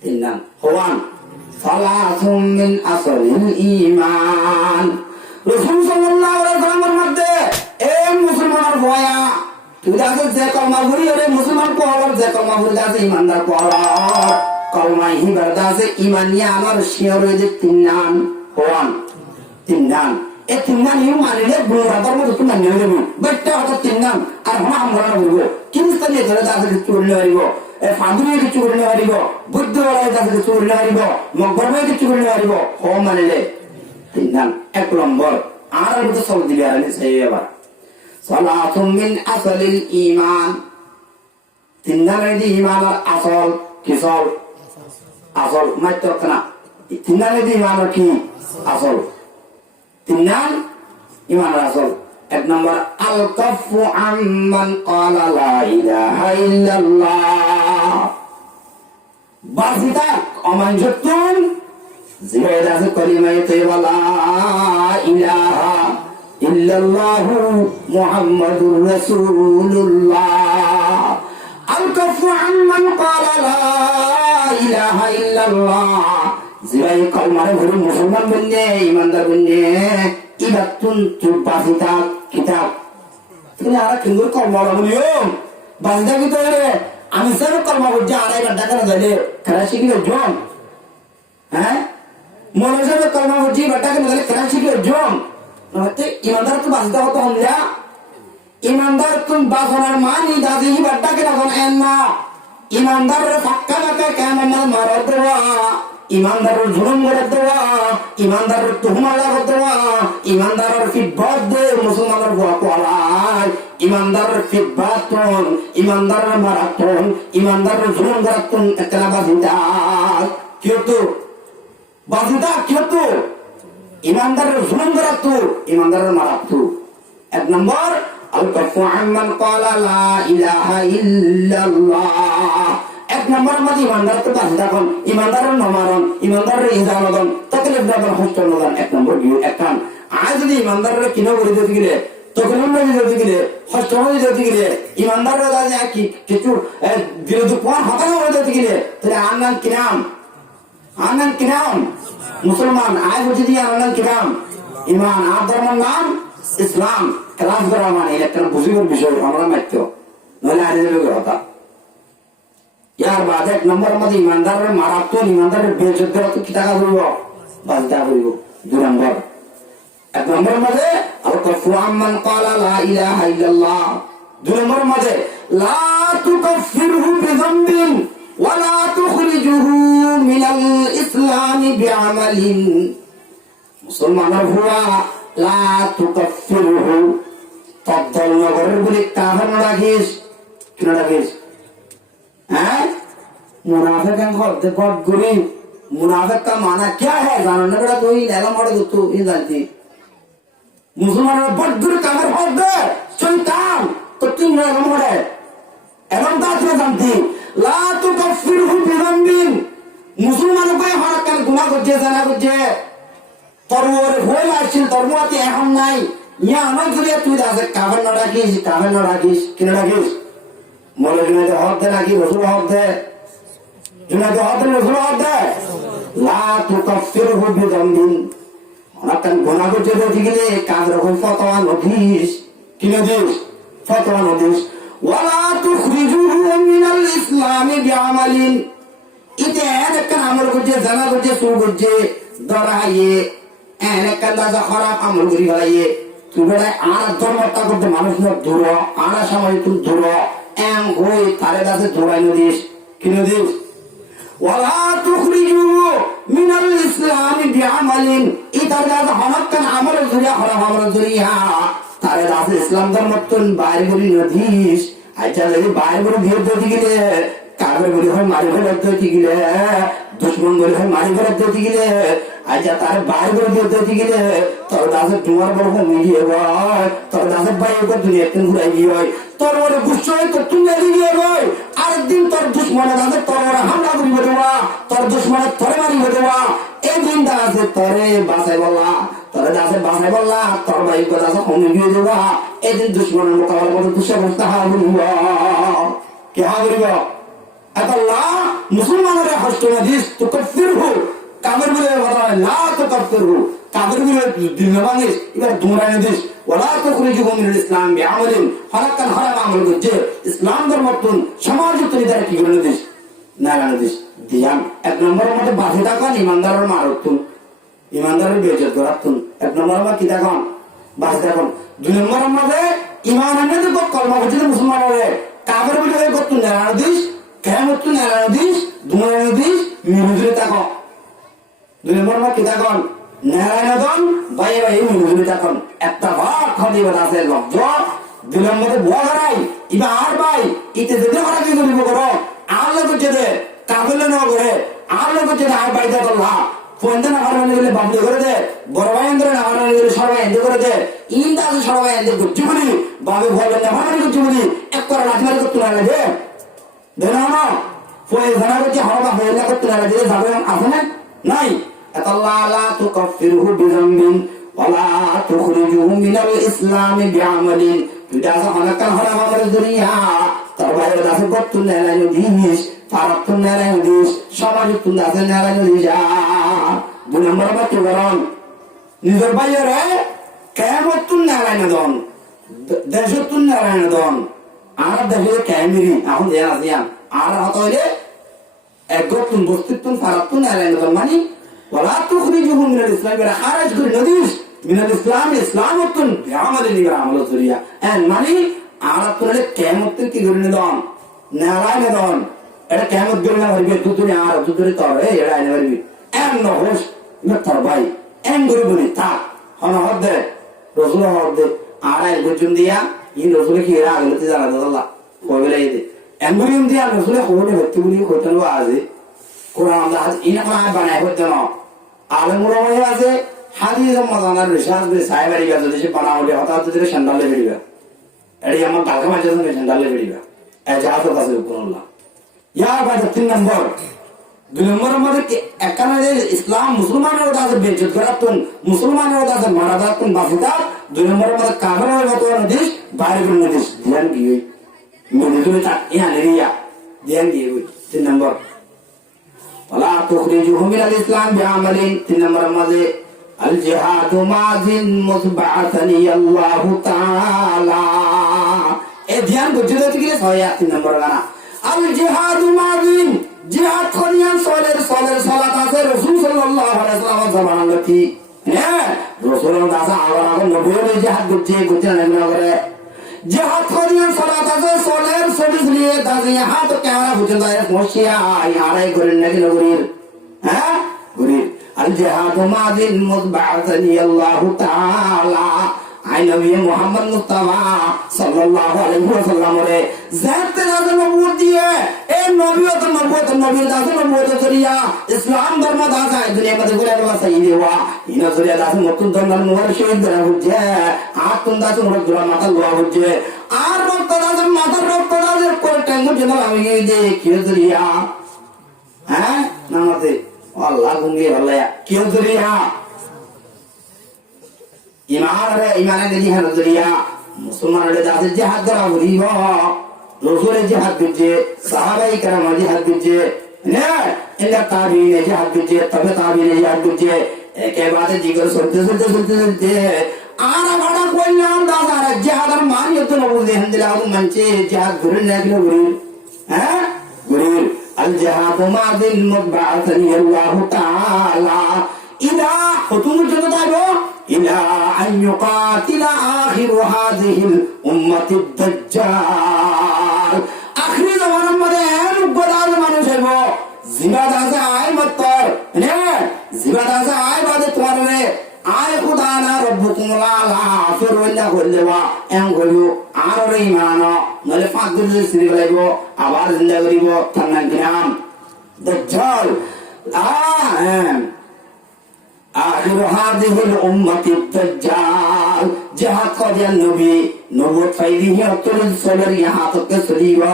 তিন নাম হওয়ান সালাসুম মিন আসলিল ঈমান। রাসূল সাল্লাল্লাহু আলাইহি ওয়াসাল্লামের মধ্যে এ মুসলমানের ভয়া তুই আছে যে কলমা পড়ি ওরে মুসলমান পড়ার যে কলমা পড়ি আছে ইমানদার পড়ার কলমা হিবার আছে ঈমান নিয়ে আমার শিওর হয়ে যে তিন নাম হওয়ান তিন নাম এ তিন নাম ইউ মানিলে বুড়াদার মতো তুমি মানিয়ে দেবো বেটা হঠাৎ তিন নাম আর হন আমরা বলবো কিনস্তা নিয়ে ধরে আছে কিছু করলে পারিব এ ফাঁদুরে কিছু করলে পারিব বুদ্ধ বলায় আছে কিছু করলে পারিব মকবরমে কিছু করলে পারিব হ মানিলে তিন নাম এক নম্বর আর মতো সব দিবে আর সেই এবার সালাতুম মিন আসলিল ঈমান। তিন নামের দি ঈমানের আসল কিসল আসল মাত্র না তিন নামের দি ঈমানের কি আসল তিন নাম ঈমানের আসল। এক নম্বর আল কাফু আম্মান ক্বালা লা ইলাহা ইল্লাল্লাহ বাজিতা অমানজতুন জিবাইদা আছে কলিমা তাইয়্যিবা লা ইলাহা ইল্লাল্লাহু মুহাম্মাদুর রাসূলুল্লাহ। আল কাফু আম্মান ক্বালা লা ইলাহা ইল্লাল্লাহ জিবাই কলমারে ভরে মুসলমান বন্যে ইমানদার বন্যে ইবাতুন তুবাসিতা কিতাব তুমি আর কিঙ্গুর কলমা বলিও বাজদা কি তোরে আমি সব কলমা বুঝা আড়াই ঘন্টা করে গেলে করাচি কি জম হ্যাঁ মনে সব কলমা বুঝি ঘন্টা করে গেলে করাচি কি জম নতে ইমানদার তো বাজদা হতো আমরা ইমানদার তুম বাসনার মানি দাদি হি ঘন্টা করে এখন এন্না ইমানদার ফাক্কা লাকা কেমন মারা দেওয়া ইমানদারের জুলুম করে দেওয়া ইমানদারের তুহমা লাগা দেওয়া ইমানদারের ফিটবাদ দে মুসলমানের গোয়া পড়ায় ইমানদারের ফিটবাদ তোন ইমানদারের মারাতন ইমানদারের জুলুম করাতন একলা বাজিদা কিয়তো বাজিদা কিয়তো ইমানদারের জুলুম করাতো ইমানদারের মারাতো। এক নম্বর আল কাফু আম্মান ক্বালা লা ইলাহা ইল্লাল্লাহ। এক নম্বর মধ্যে ইমানদার তো বাজিদা কোন ইমানদারের নমারন ইমানদারের ইজানদন তাকলিফ দাদন হস্তনদন এক নম্বর ভিউ একখান আজ যদি ইমানদারের কিনো করে দিতে গেলে তখন দিতে গেলে হস্তনদি দিতে গেলে ইমানদারের দাদা কি কিছু বিরোধী কোন হতানো হয়ে দিতে গেলে তাহলে আনন্দ কিনাম মুসলমান আজ বুঝে দিয়ে আনন্দ কিনাম ইমান আর ধর্মের নাম ইসলাম ক্লাস করা মানে এটা একটা বুঝিবার বিষয় আমরা মাত্র নইলে আরে যাবে কথা। ইয়ার বাদ এক নম্বর মধ্যে ইমানদারের মারাত্মক ইমানদারের বেজত করা তো কি টাকা করব বাজদা করব। দুই নম্বর এক নম্বরের মধ্যে আল কাফু আম্মান ক্বালা লা ইলাহা ইল্লাল্লাহ। দুই নম্বরের মধ্যে লা তুকাফিরহু বিযামবিন ওয়া লা তুখরিজুহু মিনাল ইসলামি বিআমালিন। মুসলমানের হুয়া লা তুকাফিরহু তদ্দল নগরের বলে কাফের না রাখিস কি না রাখিস हैं मुनाफिक होते बहुत गुरी मुनाफिक का माना क्या है जानने बड़ा कोई लेगा मोड़ दो तू ये जानती मुसलमान बहुत गुरी कामर होत दे शैतान तो तुम लेगा मोड़े एवं दास में जानती ला तू कफिरहु बिज़म्बिन मुसलमानों को हमारा कर गुनाह कुछ जाना कुछ तरवर होए लाचिन तरमुआती अहम नहीं ये अमल करिए तू दास काफर न राखिस कि न राखिस मोले जुनाइद हक दे नाकि रसूल हक दे जुनाइद हक दे रसूल हक दे ला तुकफ्फिरहु बिज़म्बिन অনাকান গুনাহ করতে গেলে কাজ রকম ফতোয়া নোটিশ কিনে দিস ফতোয়া নোটিশ ওয়ালা তুখরিজুহু মিনাল ইসলামি বিআমালিন ইতে একটা আমল করছে জানা করছে সুর করছে দরাইয়ে একটা দাদা খারাপ আমল করি গলাইয়ে তুই বেড়ায় আর ধর্মটা করতে মানুষ না দূর আর সময় তুই দূর এম হই তারে দাসে দৌড়াই নদিস কি নদিস ওয়ালা তুখরিজুহু মিনাল ইসলামি বিআমালিন ইতার দাদা হনাক্কান আমল জুরিয়া খারাপ আমল জুরিয়া তারে দাসে ইসলাম ধর্মতন বাইরে বলি নদিস আচ্ছা লাগি বাইরে বলি দিয়ে দিতে গেলে কাগর বলি হয় মারি ফেলে দিতে গেলে দুশমন বলি হয় মারি ফেলে দিতে গেলে আচ্ছা তার বাইরে বলি দিতে গেলে তোর দাসে তোমার বড় মিলিয়ে হয় তোর দাসে বাইরে করে দুনিয়া কেন ঘুরাই গিয়ে হয় তোর ওরে গুছাই তো তুমি দিয়ে ভাই আরেকদিন তোর দুশ্মনের কাছে তোর ওরে হামলা করিবে দেওয়া তোর দুশ্মনের তোরে মারিবে দেওয়া এই দিনটা আছে তোরে বাঁচাই বললা তোরে দাসে বাঁচাই বললা তোর ভাই কথা আছে কমে গিয়ে দেওয়া এই দিন দুশ্মনের মোকাবেলা করতে দুঃসমস্ত হা বলিব কে হা করিব আল্লাহ মুসলমানের হস্ত হাদিস তো কাফিরহু কাফির বলে কথা লা তো কাফিরহু কাফির বলে দিন বাংলাদেশ এবার দুমরানি দেশ ওয়ালা তুখরিজুহুম মিনাল ইসলাম বিআমালিন হারাকান হারাম আমল করছে ইসলাম ধর্মতন সমাজ তৈরি দ্বারা কি করে দেশ নারায়ণ দেশ দিয়াম এক নম্বরের মধ্যে বাঁধে থাকুন ইমানদারের মারতুন ইমানদারের বেজত করাতুন এক নম্বরের মধ্যে কি থাকুন বাঁধে থাকুন দুই নম্বরের মধ্যে ইমান আনে তো কলমা বলছে মুসলমান হলে কাফের বলে করতুন নারায়ণ দেশ কেমন নারায়ণ দেশ দুমরানি দেশ মিরুজুরে থাকুন দুই নম্বরের মধ্যে কি থাকুন নারায়ণগণ ভাই ভাই মিরুজুরে থাকুন একটা ভাগ খদি আছে লব্জ দুই নম্বরে বুয়া হারাই ইবা আর ভাই ইতে যদি হারা কি করিব করো আর লোক যেতে কাবিলে ন করে আর লোক যেতে আর বাড়িতে করলা ফোনতে না হারা গেলে বাবলি করে দে বড় ভাই এন্দ্রে না হারা গেলে সবাই এন্দ্রে করে দে ইন্দা সবাই এন্দ্রে করছি বলি বাবে ভয় না হারা করছি বলি এক করে লাঠমারি করতে না লাগে দেনা না ফোন জানা করছি হারা বা হইলা করতে না লাগে যাবে আছে না নাই আল্লাহ লা তুকাফিরহু বিযামবিন ওয়ালা তুখরিজুহু মিনাল ইসলামি বিআমালিন এটা হানাকান হারাম আমাদের দুনিয়া তার বাইরে আছে বর্তন নারায়ণ দিস ফারাতুন নারায়ণ দিস সমাজতুন আছে নারায়ণ দিস দুই নম্বর বাক্য বরণ নিজের বাইরে কেমতুন নারায়ণ দন দেশতুন নারায়ণ দন আর দেশে কেমিরি এখন দেন আসিয়ান আর হত হইলে একগতুন বস্তুতুন ফারাতুন নারায়ণ দন মানে ওয়ালা তুখরিজুহুম মিনাল ইসলাম বিলা খারাজ করে নদিস মিনাল ইসলাম ইসলামতুন বিআমালিন আমল করিয়া এন্ড মানে আর আপনারে কিয়ামতের কি করে নিদন নারায়ণ দন এটা কিয়ামত করে না হইবে দুতুরে আর দুতুরে তর এরা আইনে হইবে এন্ড নহস নতর ভাই এন্ড করে বলি তা হন হদে রাসূল হদে আর আই বুঝুন দিয়া ই রাসূল কি এরা আগলতে জানা আল্লাহ কইলে দে এমবরিম দিয়া রাসূল কইলে হতে বলি কইতানো আছে কোরআন দা ইনা মা বানায় হতে না আলমুরা হয়ে আছে হাদিস মাদানার রিসার্চ দে সাইবারি গাজ দেশে বানাওলে হঠাৎ যদি সন্ডালে বেরিবা এডি আমার কালকে মাঝে সঙ্গে সন্ডালে বেরিবা এ জাহাজ আছে কোনল্লাহ ইয়া বাদ তিন নম্বর দুই নম্বরের মধ্যে একানে ইসলাম মুসলমানের কাছে বেজত করাতুন মুসলমানের কাছে মারাদাতুন বাসিতা দুই নম্বরের মধ্যে কাফেরের মতো নদিস বাইরে কোন নদিস ধ্যান কি হই মনে তা ইয়া নেরিয়া ধ্যান কি হই তিন নম্বর ওয়ালা তুখরিজুহুম মিনাল ইসলাম বিআমালিন তিন নম্বরের মধ্যে আল জিহাদু মাযিন মুসবাআতানি আল্লাহু তাআলা এ ধ্যান বুঝতে গেলে 6 নম্বর গানা আল জিহাদু মাযিন জিহাদ করিয়ান সলের সালাত আছে রাসূল সাল্লাল্লাহু আলাইহি ওয়াসাল্লাম জামানাতি হ্যাঁ রাসূলুল্লাহ দাসা আবার নবীর জিহাদ করতে না করে জিহাদ করিয়ান সালাত আছে সলের সবিস নিয়ে দাসে হাত কেমন বুঝতে যায় মশিয়া আড়াই করেন নাকি নগরীর হ্যাঁ গরিব আল জিহাদু মাযিন মুসবাআতানি আল্লাহু তাআলা আই নবী মুহাম্মদ মুস্তাফা সাল্লাল্লাহু আলাইহি ওয়াসাল্লাম রে জাতে রাজা নবুয়ত দিয়ে এই নবীয়ত নবীর দাসে নবুয়ত করিয়া ইসলাম ধর্ম দাসা দুনিয়া মধ্যে ঘুরে গেল সাইয়ে ওয়া ইনা সরিয়া দাস মতুন ধর্মের মুহার শহীদ ধরা হচ্ছে আর তুম দাস মুহার ধরা মাথা লোয়া হচ্ছে আর রক্ত দাসের মাথার রক্ত দাসের করে টাঙ্গু জেলা আমি যে কি ধরিয়া হ্যাঁ নামাতে আল্লাহ গুঙ্গে আল্লাহ কি ধরিয়া ইমানে জিহাদ করিয়া মুসলমানের দাসে জিহাদ করা হইব রাসূলের জিহাদ করছে সাহাবায়ে কেরাম জিহাদ করছে না ইল্লা তাবিঈন জিহাদ করছে তবে তাবিঈন জিহাদ করছে একেবারে জিগর চলতে আর বড় কইলাম দাদার জিহাদের মানিয়ত নবু দেন দিলাম মঞ্চে জিহাদ করে লাগলো গুরু হ্যাঁ গুরু আল জিহাদু মাযিন মুবআসানি আল্লাহু তাআলা ইলা হুতুম জগদাগো إلى أن يقاتل آخر هذه الأمة الدجال آخر زمان مدى نقدر মানুষের জিবাদ আছে আয় মত্তর নে জিবাদ আছে আয় বাদে তোমার রে আয় খুদা না রব্বুকুম লালা ফিরওয়ালা হলবা এম গলিও আর রে ইমান নলে পাঁচ দিন সিরি লাইব আবার জিন্দা করিব থানা গ্রাম দাজ্জাল آخر هذه الأمة الدجال جهاد قديان نبي نبوت فايده يطول السلر يحاطك سليبا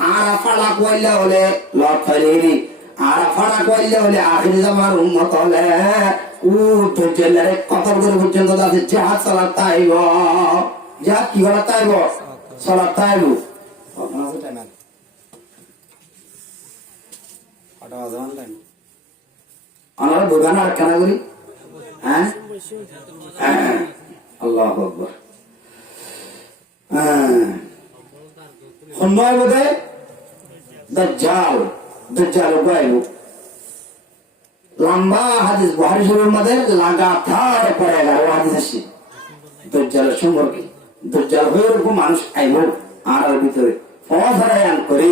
عرف لك ولا ولا لا تليري عرف لك ولا ولا آخر زمان أمة الله وتجل لك قطر قرب الجنة ذات جهاد صلاة تايبا جهاد كي ولا تايبا صلاة تايبا আমরা বোঝানো আর কেন করি? হ্যাঁ, আল্লাহ আকবার। নয় বোধে দাজ্জাল, দাজ্জাল গায়ব। লম্বা হাদিস বুখারী শরীফের মধ্যে লাগাতার পরে 11 হাদিস আছে দাজ্জালের সম্পর্কে। দাজ্জাল হয়ে এরকম মানুষ আইব আর ভিতরে ফসারায়ান করে